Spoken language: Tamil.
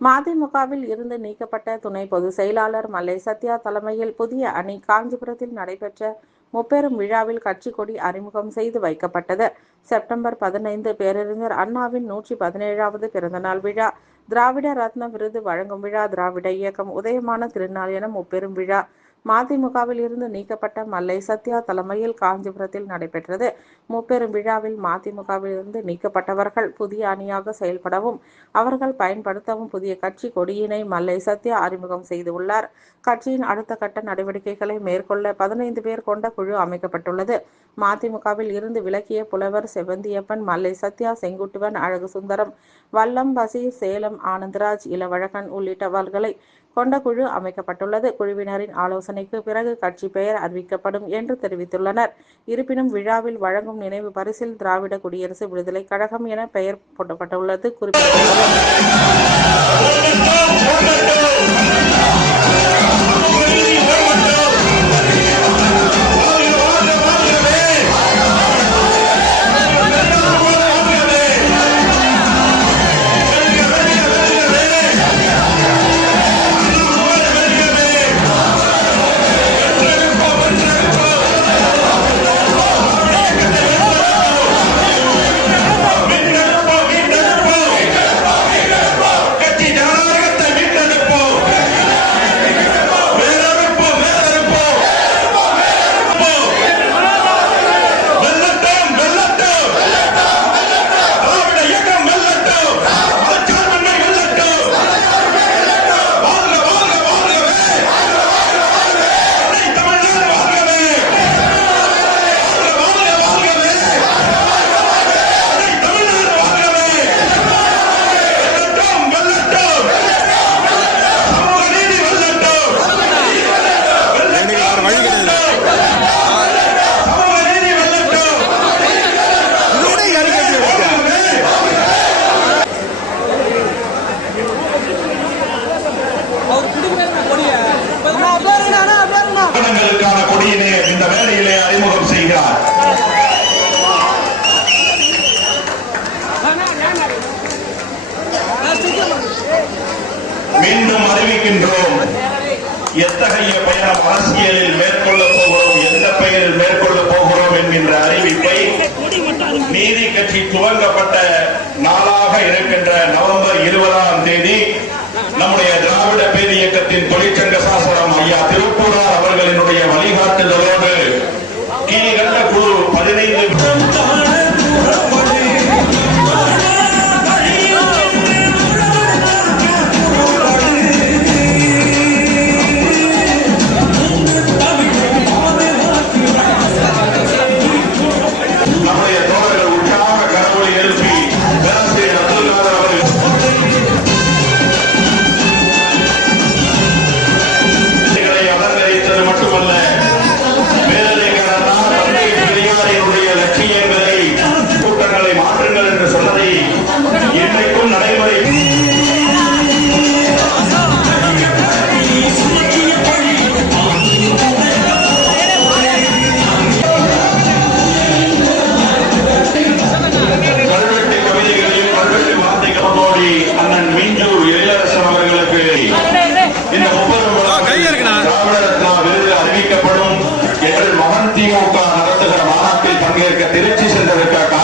மதிமுகவில் இருந்து நீக்கப்பட்ட துணை பொதுச் செயலாளர் மல்லை சத்யா தலைமையில் புதிய அணி காஞ்சிபுரத்தில் நடைபெற்ற முப்பெரும் விழாவில் கட்சி கொடி அறிமுகம் செய்து வைக்கப்பட்டது. செப்டம்பர் பதினைந்து பேரறிஞர் அண்ணாவின் நூற்றி பதினேழாவது பிறந்தநாள் விழா. திராவிட ரத்ன விருது வழங்கும் விழா. திராவிட இயக்கம் உதயமான திருநாள் என முப்பெரும் விழா. மதிமுகவில் இருந்து நீக்கப்பட்ட மல்லை சத்யா தலைமையில் காஞ்சிபுரத்தில் நடைபெற்றது. முப்பெரும் விழாவில் மதிமுகவில் இருந்து நீக்கப்பட்டவர்கள் புதிய அணியாக செயல்படவும் அவர்கள் பயன்படுத்தவும் புதிய கட்சி கொடியினை மல்லை சத்யா அறிமுகம் செய்துள்ளார். கட்சியின் அடுத்த கட்ட நடவடிக்கைகளை மேற்கொள்ள பதினைந்து பேர் கொண்ட குழு அமைக்கப்பட்டுள்ளது. மதிமுகவில் இருந்து விலக்கிய புலவர் செவந்தியப்பன் மல்லை சத்யா செங்குட்டுவன் அழகு சுந்தரம் வல்லம் பசீர் சேலம் ஆனந்தராஜ் இளவழகன் உள்ளிட்டவர்களை கொண்ட குழு அமைக்கப்பட்டுள்ளது. குழுவினரின் ஆலோசனைக்கு பிறகு கட்சி பெயர் அறிவிக்கப்படும் என்று தெரிவித்துள்ளனர். இருப்பினும் விழாவில் வழங்கும் நினைவு பரிசில் திராவிட குடியரசு விடுதலை கழகம் என பெயர் போடப்பட்டுள்ளது குறிப்பிட்டுள்ளது எத்தகைய பயணம் அரசியலில் மேற்கொள்ள போகிறோம் எந்த பெயரில் மேற்கொள்ள போகிறோம் என்கின்ற அறிவிப்பை நீதி கட்சி துவங்கப்பட்ட நாளாக இருக்கின்ற நவம்பர் இருபதாம் தேதி நம்முடைய திராவிட பேர் இயக்கத்தின் தொழிற்சங்க சாசன que el que tiene de.